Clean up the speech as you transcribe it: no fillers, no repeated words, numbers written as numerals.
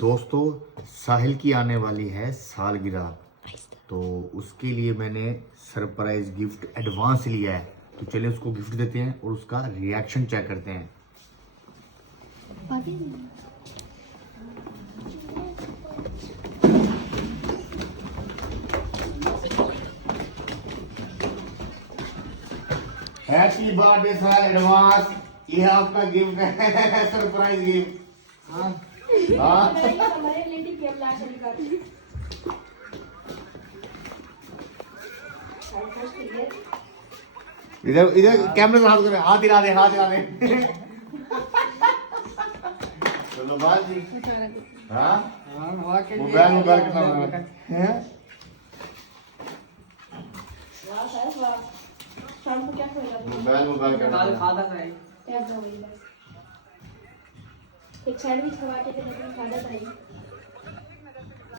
दोस्तों साहिल की आने वाली है सालगिरह, तो उसके लिए मैंने सरप्राइज गिफ्ट एडवांस लिया है। तो चलिए उसको गिफ्ट देते हैं और उसका रिएक्शन चेक करते हैं। हैप्पी बर्थडे साल एडवांस, ये आपका गिफ्ट है, सरप्राइज गिफ्ट। हाँ इधर इधर कैमरे से हाथ कर, हाथ हिला दे, हाथ हिला दे। चलो बाजी। हाँ मोबाइल मोबाइल कितना है? मोबाइल मोबाइल एक सैंडविच खवा के खाना चाहिए।